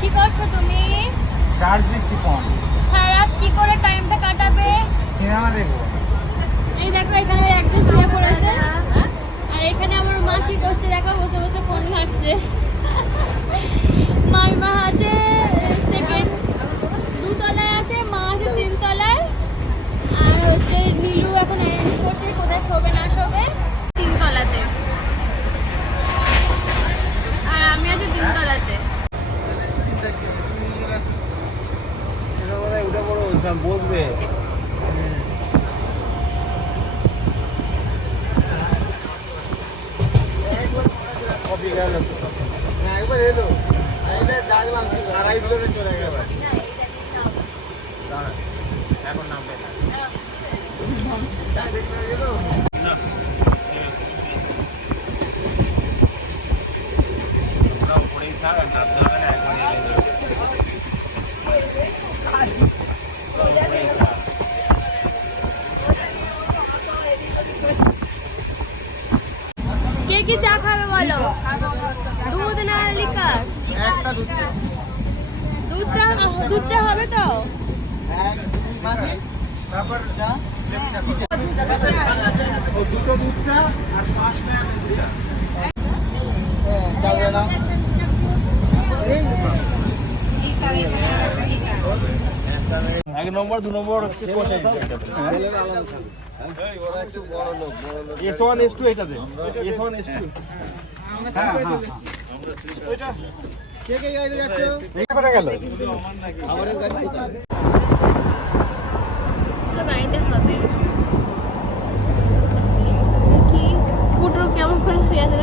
কি করছো তুমি? চার্জ দিচ্ছি ফোন। সারা রাত কি করে টাইমটা কাটাবে? সিনেমা দেখবো। এই দেখো এখানে একজন শুয়ে পড়েছে আর এখানে আমার মা কি করছে দেখো, বসে বসে ফোন ঘাঁটছে। মা আছে সেকেন্ড 2 তলায় আছে, মা আছে 3 তলায়, আর হচ্ছে নীলু এখন অ্যারেঞ্জ করছে কোথায় শোবে না শোবে। 3 তলাতে আর আমি আছি 3 তলাতে। উঠে পড়ো, বসবে। একবার এলো ডাকলাম, সারাই ভিতরে চলে গেল। এখন নামবে না। কে কি চা খাবে বলো? দুধ না লিকার? একটা দুধ চা। দুধ চা হবে তো? তারপর চা, দুটো দুধ চা আর 5টা দুধ চা। চা দেনা। এক নম্বর 2 নম্বর হচ্ছে কোথায় S1 S2 এটাতে S1 S2 হ্যাঁ ওইটা কে কে গাড়িতে যাচ্ছ? এইটা কোথায় গেল? আমাদের গাড়ি কোথায়? তো গাড়িতে হবে কি কুটুর কেমন করে শুয়ে আছে?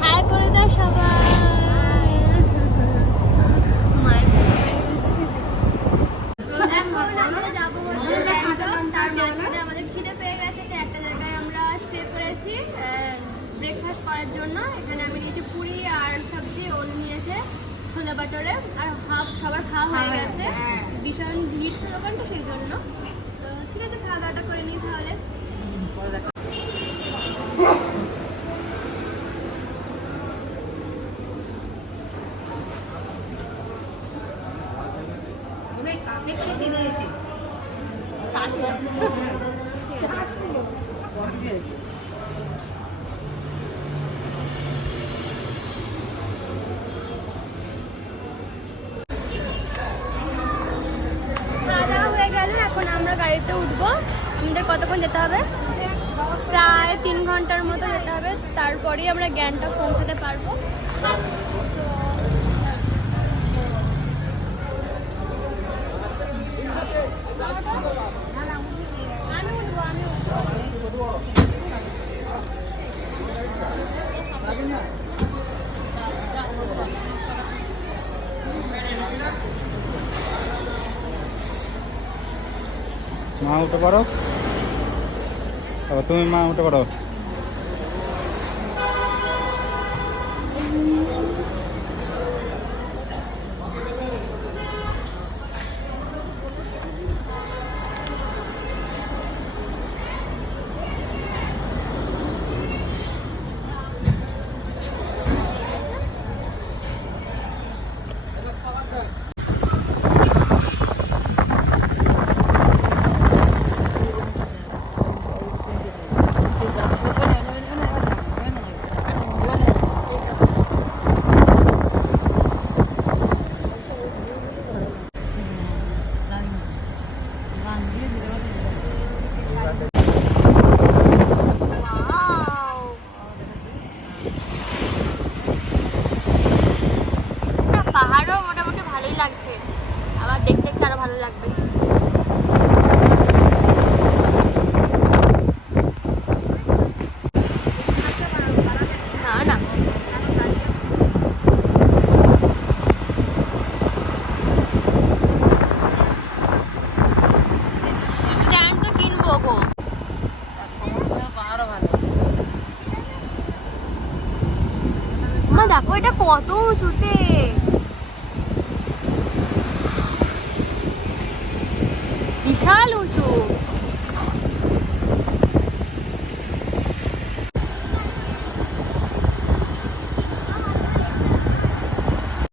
হাই করে দাও সবাই। আমরা যাবো হচ্ছে তার মাঝখানে আমাদের খিদে পেয়ে গেছে, তো একটা জায়গায় আমরা স্টে করেছি ব্রেকফাস্ট করার জন্য। এখানে আমি নিয়েছি পুরি আর সবজি, ও নিয়েছে ছোলা বাটারে, আর হাফ সবার খাওয়া হয়ে গেছে। ভীষণ ভিড় তো দোকানটা, সেই জন্য তো ঠিক আছে খাওয়া দাওয়াটা করে নিই তাহলে। খাওয়া দাওয়া হয়ে গেল, এখন আমরা গাড়িতে উঠবো। আমাদের কতক্ষণ যেতে হবে? প্রায় 3 ঘন্টার মতো যেতে হবে, তারপরেই আমরা গ্যাংটক পৌঁছাতে পারবো। আমি উঠবো। মা উঠে পড়ো, তুমি মা উঠে পড়ো। পাহাড়ও মোটামুটি ভালোই লাগছে, আবার দেখতে দেখতে আরো ভালো লাগবে। না না স্ট্যান্ড তো কিনবো গো। মা দেখো এটা কত উঁচুতে।